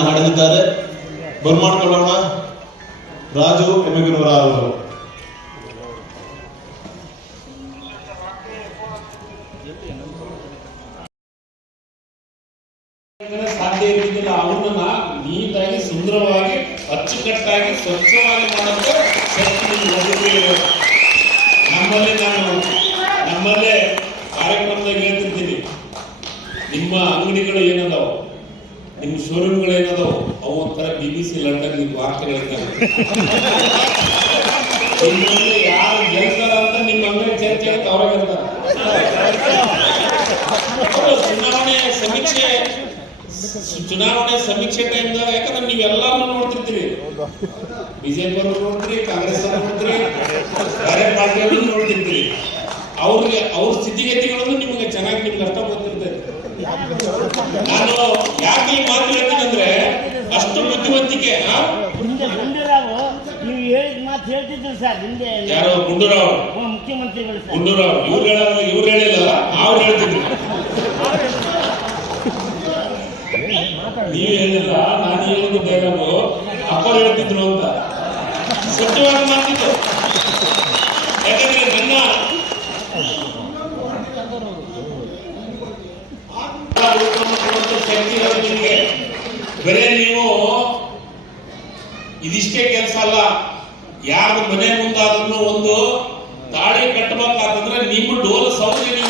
ಗೀತೆಯನ್ನು ಹಾಡಲಿದ್ದಾರೆ. ಬರ್ಮಾಡ್ಕೊಳ್ಳೋಣ ರಾಜು ಎಮಗಿನವರ ಅವರು ಸಾಧ್ಯ ಇರ್ತಿದ್ದಿಲ್ಲ ಅವನನ್ನ ನೀಟಾಗಿ ಸುಂದರವಾಗಿ, ಅಚ್ಚುಕಟ್ಟಾಗಿ, ಸ್ವಚ್ಛವಾಗಿ ಇರೋದು. ನಮ್ಮಲ್ಲಿ ನಾನು, ನಮ್ಮಲ್ಲೇ ಕಾರ್ಯಕ್ರಮದಾಗ ಹೇಳ್ತಿರ್ತೀನಿ. ನಿಮ್ಮ ಅಂಗಡಿಗಳು ಏನದಾವ. ನಿಮ್ಮ ಶೋರೂಮ್ಗಳು ಏನದಾವ? ಅವು ಒಂಥರ ಬಿ ಬಿ ಸಿ ಲಂಡನ್ ನಿಮ್ಮ ವಾರ್ತೆಗಳಿದ್ದಾವೆ ಯಾರು ಗೆಲ್ತಾರ ಅಂತ ನಿಮ್ಮ ಅಂಗಡಿ ಚರ್ಚೆ ಅಂತ ಚುನಾವಣೆ ಸಮೀಕ್ಷೆ ಚುನಾವಣೆ ಸಮೀಕ್ಷೆ ಟೈಮ್ದಾಗ ಯಾಕಂದ್ರೆ ನೀವೆಲ್ಲರೂ ನೋಡ್ತಿರ್ತೀರಿ. ಬಿಜೆಪಿ ಅವರು ನೋಡ್ತೀರಿ, ಕಾಂಗ್ರೆಸ್ ಅವರು ನೋಡ್ತೀರಿ, ಬೇರೆ ಪಾರ್ಟಿಯವರು ನೋಡ್ತಿರ್ತೀರಿ. ಅವ್ರಿಗೆ, ಅವ್ರ ಸ್ಥಿತಿಗತಿಗಳನ್ನು ನಿಮಗೆ ಚೆನ್ನಾಗಿ ನಿಮ್ಗೆ ಅರ್ಥ ಗೊತ್ತಿರ್ತದೆ ನಾನು ಯಾಕೆ ಈ ಮಾತು ಹೇಳ್ತೀನಂದ್ರೆ ಅಷ್ಟು ಬುದ್ಧಿವಂತಿಕೆ ಮುಂದೆ ಹಿಂದೆ ಗುಂಡೂರಾವು ನೀವು ಹೇಳಿದ ಮಾತು ಹೇಳ್ತಿದ್ರು ಸರ್ ಹಿಂದೆ ಯಾರು? ಗುಂಡೂರಾವ್? ಮುಖ್ಯಮಂತ್ರಿಗಳು ಸರ್. ಗುಂಡೂರಾವ್. ಇವ್ರು ಹೇಳಲ್ಲ ಇವ್ರು ಹೇಳಿಲ್ಲ ಅವ್ರು ಹೇಳ್ತಿದ್ರು. ನೀವು ಹೇಳಿಲ್ಲ ನಾನು ಹೇಳಿದ್ದು ಡೈಲಾಗು ಅಪ್ಪರು ಹೇಳ್ತಿದ್ರು ಅಂತ. ಸತ್ಯವಾಗಿ ಮಾತಿದ್ದು ಯಾಕಂದ್ರೆ ನನ್ನ ಉಳ್ಕೊಂಡು ಕೊಡುವಂತ ಶಕ್ತಿ ಇರೋದು ನಿಮಗೆ ಬರೇ ನೀವು ಇದಿಷ್ಟೇ ಕೆಲಸ ಅಲ್ಲ ಯಾರ ಮನೆ ಮುಂದಾದ್ರೂ ಒಂದು ದಾಳಿ ಕಟ್ಟಬೇಕಾದ್ರೆ ನಿಮ್ಮ ಡೋಲ್ ಆಮೇಲೆ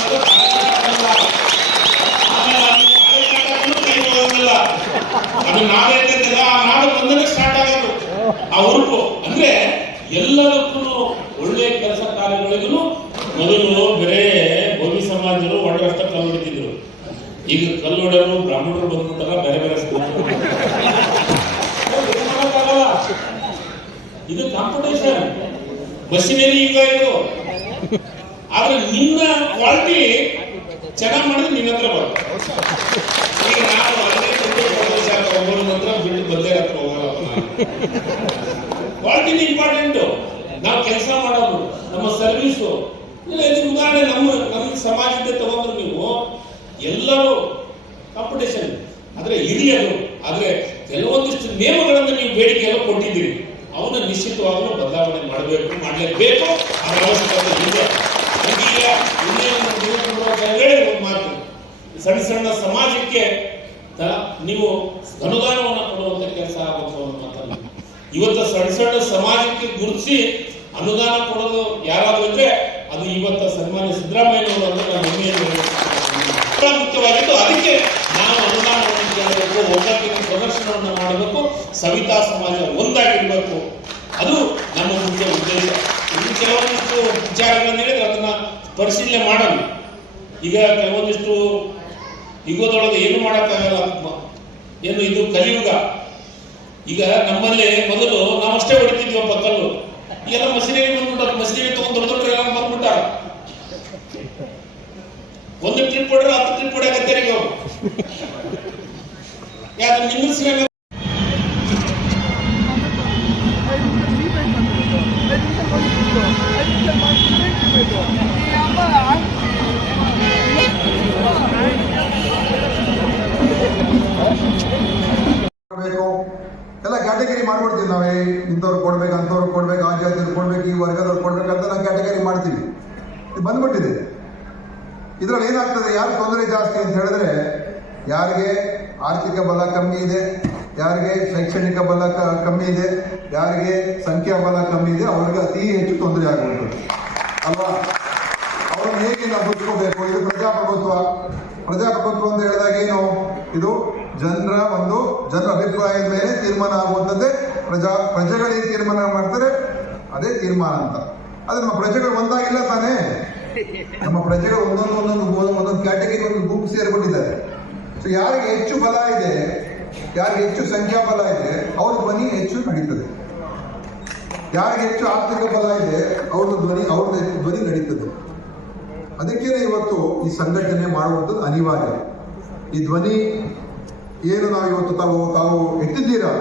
ಅದು ನಾವೇ ಆ ನಾಡು ಬಂದ್ರೆ ಸ್ಟಾರ್ಟ್ ಆಗೋದು. ಆ ಉರುಪು ಅಂದ್ರೆ ಎಲ್ಲದಕ್ಕೂ ಹೊಡೆಯವರು ಬ್ರಾಹ್ಮಣರು ಬಂದ್ಬಿಟ್ಟಲ್ಲ, ಬೇರೆ ಬೇರೆ ಸ್ಕೂಲ್ ಇದು ಕಾಂಪಿಟೇಷನ್ ಬಸ್ಸಿನಲ್ಲಿ ಈಗ ಇದು. ಆದ್ರೆ ನಿನ್ನ ಕ್ವಾಲಿಟಿ ಚೆನ್ನಾಗಿ ಮಾಡಿದ್ರೆ ನಿನ್ನ ಹತ್ರ ಬರುತ್ತೆ ಬಿಟ್ಟು ಬಂದೇ ಹತ್ರ ಹೋಗಲ್ಲ ಕ್ವಾಲಿಟಿ ಇಂಪಾರ್ಟೆಂಟ್ ನಾವು ಕೆಲಸ ಮಾಡೋದು, ನಮ್ಮ ಸರ್ವಿಸು ಇಲ್ಲ, ಇದು ಉದಾಹರಣೆ, ನಮ್ಮ ನಮ್ಮ ಸಮಾಜದ ತಗೊಂಡ್ರು ನೀವು ಎಲ್ಲರೂ ಆದ್ರೆ ಹಿರಿಯರು, ಆದ್ರೆ ಕೆಲವೊಂದಿಷ್ಟು ನಿಯಮಗಳನ್ನು ನೀವು ಬೇಡಿಕೆಯನ್ನು ಕೊಟ್ಟಿದ್ದೀರಿ. ಅವನ್ನ ನಿಶ್ಚಿತವಾಗಲೂ ಬದಲಾವಣೆ ಮಾಡಬೇಕು, ಮಾಡಲೇಬೇಕು. ಅದರ ಅವಶ್ಯಕತೆ ಇದೆ. ಮಾತು. ಸಣ್ಣ ಸಣ್ಣ ಸಮಾಜಕ್ಕೆ ನೀವು ಅನುದಾನವನ್ನು ಕೊಡುವಂತ ಕೆಲಸ ಆಗಬೇಕು ಇವತ್ತು ಸಣ್ಣ ಸಣ್ಣ ಸಮಾಜಕ್ಕೆ ಗುರುತಿಸಿ ಅನುದಾನ ಕೊಡೋದು ಯಾರಾದ್ರೂ ಇದ್ರೆ ಅದು ಇವತ್ತ ಸನ್ಮಾನ್ಯ ಸಿದ್ದರಾಮಯ್ಯನವರು ಅಂತ ನಾನು ಅದಕ್ಕೆ ಕೇಳಬೇಕು ಒಗ್ಗಟ್ಟಿನ ಪ್ರದರ್ಶನವನ್ನು ಮಾಡಬೇಕು, ಸವಿತಾ ಸಮಾಜ ಒಂದಾಗಿರಬೇಕು. ಅದು ನಮ್ಮ ಮುಖ್ಯ ಉದ್ದೇಶ. ಇನ್ನು ಕೆಲವೊಂದಿಷ್ಟು ವಿಚಾರಗಳನ್ನು ಹೇಳಿದ್ರೆ ಅದನ್ನ ಪರಿಶೀಲನೆ ಮಾಡಲ್ಲ. ಈಗ ಕೆಲವೊಂದಿಷ್ಟು ಯುಗದೊಳಗೆ ಏನು ಮಾಡೋಕ್ಕಾಗಲ್ಲ. ಏನು ಇದು ಕಲಿಯುಗ. ಈಗ ನಮ್ಮಲ್ಲಿ ಮೊದಲು ನಾವು ಅಷ್ಟೇ ಹೊಡಿತಿದ್ವಪ್ಪ ಕಲ್ಲು. ಈಗೆಲ್ಲ ಮಸೀನಿಗೆ ಬಂದ್ಬಿಟ್ಟು ಮಸೀನಿಗೆ ತಗೊಂಡು ದೊಡ್ಡ ದೊಡ್ಡ ಎಲ್ಲ ಬಂದ್ಬಿಟ್ಟಾರ ಒಂದು ಟ್ರಿಪ್ ಹೊಡ್ರೆ ಹತ್ತು ಟ್ರಿಪ್ ಹೊಡ್ಯಾಕತ್ತಾರೆ ಅವ್ರು. ಯಾಕೆ ನಿಲ್ಲಿಸ್ಲಿಲ್ಲ ಕೊಡಬೇಕು ಎಲ್ಲ ಕ್ಯಾಟಗರಿ ಮಾಡ್ಬಿಡ್ತೀವಿ ನಾವೇ. ಇಂಥವ್ರು ಕೊಡ್ಬೇಕು, ಅಂಥವ್ರು ಕೊಡ್ಬೇಕು, ಆ ಜಾತಿಯವ್ರು ಕೊಡ್ಬೇಕು, ಈ ವರ್ಗದವ್ರು ಕೊಡ್ಬೇಕು ಅಂತ ನಾವು ಕ್ಯಾಟಗರಿ ಮಾಡ್ತೀವಿ. ಇದು ಬಂದ್ಬಿಟ್ಟಿದೆ. ಇದ್ರಲ್ಲಿ ಏನಾಗ್ತದೆ, ಯಾರು ತೊಂದರೆ ಜಾಸ್ತಿ ಅಂತ ಹೇಳಿದ್ರೆ, ಯಾರಿಗೆ ಆರ್ಥಿಕ ಬಲ ಕಮ್ಮಿ ಇದೆ, ಯಾರಿಗೆ ಶೈಕ್ಷಣಿಕ ಬಲ ಕಮ್ಮಿ ಇದೆ, ಯಾರಿಗೆ ಸಂಖ್ಯಾ ಬಲ ಕಮ್ಮಿ ಇದೆ, ಅವ್ರಿಗೆ ಅತಿ ಹೆಚ್ಚು ತೊಂದರೆ ಆಗುವುದು. ಅಲ್ವಾ? ಅವ್ರನ್ನ ಹೇಗೆ ನಾವು ಇದು ಪ್ರಜಾಪ್ರಭುತ್ವ. ಪ್ರಜಾಪ್ರಭುತ್ವ ಅಂತ ಹೇಳಿದಾಗ ಏನು? ಇದು ಜನರ ಒಂದು ಜನರ ಅಭಿಪ್ರಾಯದ ಮೇಲೆ ತೀರ್ಮಾನ ಆಗುವಂಥದ್ದೇ ಪ್ರಜಾ ಪ್ರಜೆಗಳಿಗೆ ತೀರ್ಮಾನ ಮಾಡ್ತಾರೆ, ಅದೇ ತೀರ್ಮಾನ ಅಂತ. ಅದೇ ನಮ್ಮ ಪ್ರಜೆಗಳು ಒಂದಾಗಿಲ್ಲ ತಾನೇ? ನಮ್ಮ ಪ್ರಜೆಗಳು ಒಂದೊಂದು ಒಂದೊಂದು ಒಂದೊಂದು ಕ್ಯಾಟಗರಿ ಒಂದು ಗುಂಪು ಸೇರ್ಬಿಟ್ಟಿದ್ದಾರೆ ಸೊ ಯಾರಿಗೆ ಹೆಚ್ಚು ಬಲ ಇದೆ, ಯಾರಿಗೆ ಹೆಚ್ಚು ಸಂಖ್ಯಾ ಬಲ ಇದೆ, ಅವ್ರ ಧ್ವನಿ ಹೆಚ್ಚು ನಡೀತದೆ. ಯಾರಿಗೆ ಹೆಚ್ಚು ಆರ್ಥಿಕ ಬಲ ಇದೆ, ಅವ್ರದ್ದು ಧ್ವನಿ ಅವ್ರದ್ದು ಧ್ವನಿ ನಡೀತದೆ. ಅದಕ್ಕೇನೆ ಇವತ್ತು ಈ ಸಂಘಟನೆ ಮಾಡುವಂಥದ್ದು ಅನಿವಾರ್ಯ. ಈ ಧ್ವನಿ ಏನು ನಾವು ಇವತ್ತು ತಾವು ತಾವು ಎತ್ತಿದ್ದೀರಾ?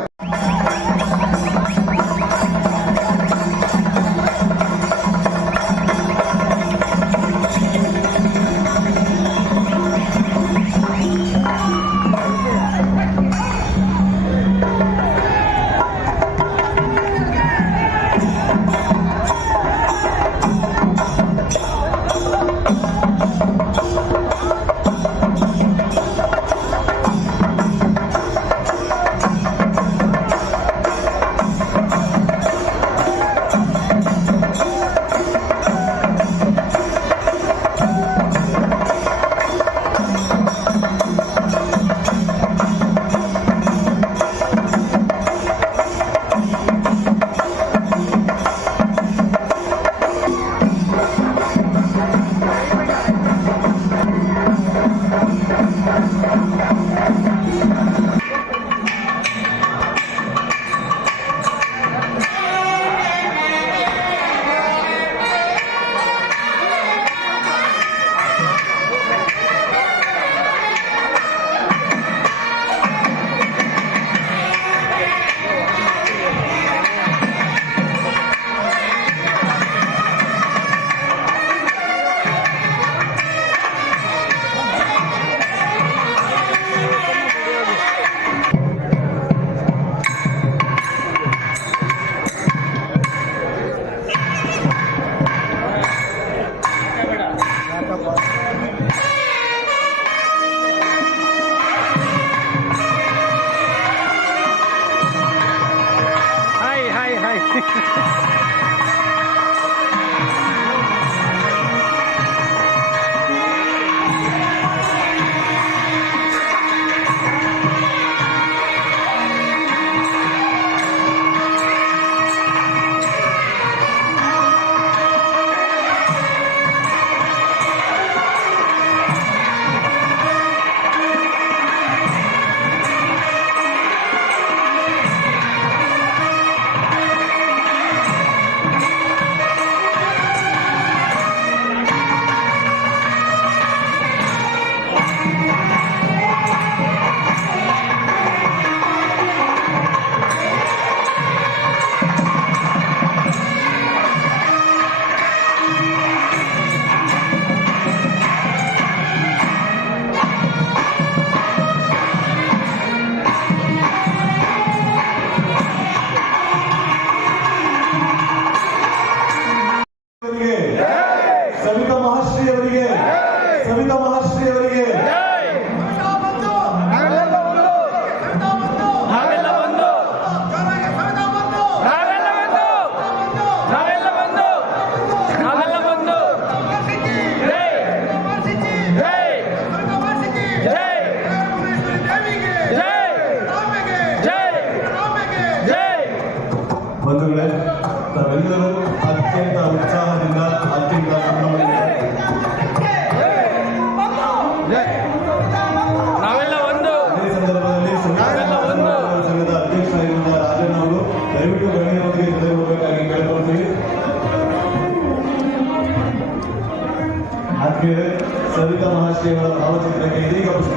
হাই হাই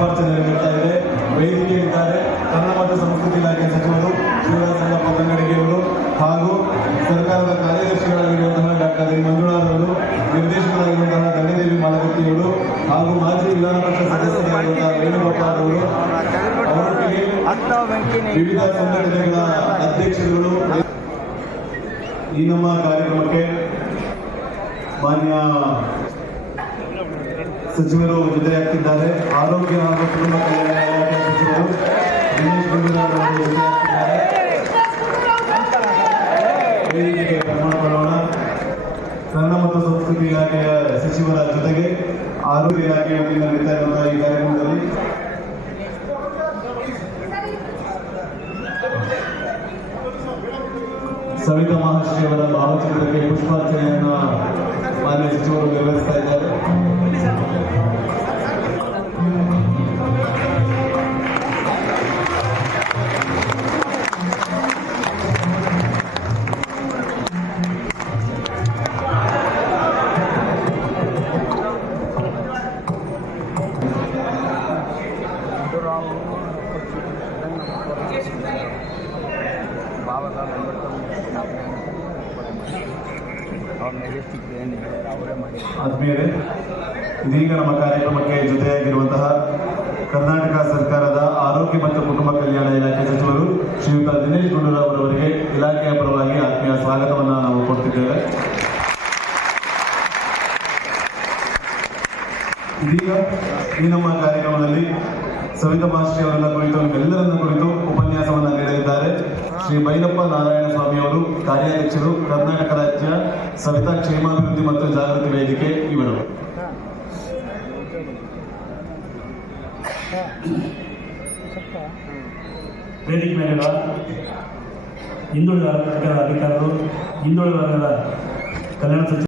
ಪುಷ್ಪಾರ್ಚನೆ ನಡೆಯುತ್ತಾ ಇದೆ. ವೇದಿಕೆ ಇದ್ದಾರೆ. ಕನ್ನಡ ಮತ್ತು ಸಂಸ್ಕೃತಿ ಇಲಾಖೆ ಸಚಿವರು, ಶಿವರಾಜ ಸಂಗಪ್ಪ ಕನ್ನಡಿಗೆಯವರು ಹಾಗೂ ಸರ್ಕಾರದ ಕಾರ್ಯದರ್ಶಿಗಳಾಗಿರುವಂತಹ ಡಾಕ್ಟರ್ ಎಂ ಮಂಜುನಾಥ್ ಅವರು, ನಿರ್ದೇಶಕರಾಗಿರುವಂತಹ ಗಂಗದೇವಿ ಮಾಲಗತ್ತಿಯವರು ಹಾಗೂ ಮಾಜಿ ವಿಧಾನ ಪರಿಷತ್ ಸದಸ್ಯರಾಗಿರುವಂತಹ ವೇಣುಗೋಪಾಲ್ ಅವರು. ಅವರೊಟ್ಟಿಗೆ ವಿವಿಧ ಸಂಘಟನೆಗಳ ಅಧ್ಯಕ್ಷರುಗಳು. ಈ ನಮ್ಮ ಕಾರ್ಯಕ್ರಮಕ್ಕೆ ಮಾನ್ಯ ಸಚಿವರು ಜೊತೆಯಾಗ್ತಿದ್ದಾರೆ ಆರೋಗ್ಯ ಹಾಗೂ ಕುಟುಂಬ ಕಲ್ಯಾಣ ಇಲಾಖೆ ಸಚಿವರು ದಿನೇಶ್ ಗುಂಡೂರಾವ್ ಜೊತೆಯಾಗ್ತಿದ್ದಾರೆ ವೇದಿಕೆಗೆ ಪ್ರಮಾಣ ಕನ್ನಡ ಮತ್ತು ಸಂಸ್ಕೃತಿ ಇಲಾಖೆಯ ಸಚಿವರ ಜೊತೆಗೆ ಆರೋಗ್ಯ ಇಲಾಖೆಯ ವತಿಯಿಂದ ನಡೀತಾ ಇರುವಂತಹ ಈ ಕಾರ್ಯಕ್ರಮದಲ್ಲಿ ಸವಿತಾ ಮಹರ್ಷಿ ಅವರ ಭಾವಚಿತ್ರಕ್ಕೆ ಪುಷ್ಪಾರ್ಚನೆಯನ್ನು ಮಾನ್ಯ ಸಚಿವರು ನಿರ್ವಹಿಸ್ತಾ ಇದ್ದಾರೆ. ಆದ್ಮೇಲೆ ಇದೀಗ ನಮ್ಮ ಕಾರ್ಯಕ್ರಮಕ್ಕೆ ಜೊತೆಯಾಗಿರುವಂತಹ ಕರ್ನಾಟಕ ಸರ್ಕಾರದ ಆರೋಗ್ಯ ಮತ್ತು ಕುಟುಂಬ ಕಲ್ಯಾಣ ಇಲಾಖೆ ಸಚಿವರು ಶ್ರೀಯುತ ದಿನೇಶ್ ಗುಂಡೂರಾವ್ ಅವರಿಗೆ ಇಲಾಖೆಯ ಪರವಾಗಿ ಆತ್ಮೀಯ ಸ್ವಾಗತವನ್ನು ನಾವು ಕೊಡ್ತಿದ್ದೇವೆ. ಇದೀಗ ಈ ನಮ್ಮ ಕಾರ್ಯಕ್ರಮದಲ್ಲಿ ಸವಿತಾ ಮಹರ್ಷಿ ಅವರನ್ನ ಕುರಿತು ಎಲ್ಲರನ್ನ ಕುರಿತು ಉಪನ್ಯಾಸವನ್ನು ನೀಡಲಿದ್ದಾರೆ. ಶ್ರೀ ಬೈಲಪ್ಪ ನಾರಾಯಣ ಸ್ವಾಮಿ ಅವರು ಕಾರ್ಯಾಧ್ಯಕ್ಷರು ಕರ್ನಾಟಕ ರಾಜ್ಯ ಸವಿತಾ ಕ್ಷೇಮಾಭಿವೃದ್ಧಿ ಮತ್ತು ಜಾಗೃತಿ ವೇದಿಕೆ ಇವರು ವೇದಿಕೆ ಮೇಲಿರುವ ಹಿಂದುಳಿದ ವರ್ಗದ ಅಧಿಕಾರರು ಹಿಂದುಳಿದ ವರ್ಗದ ಕಲ್ಯಾಣ ಸಚಿವ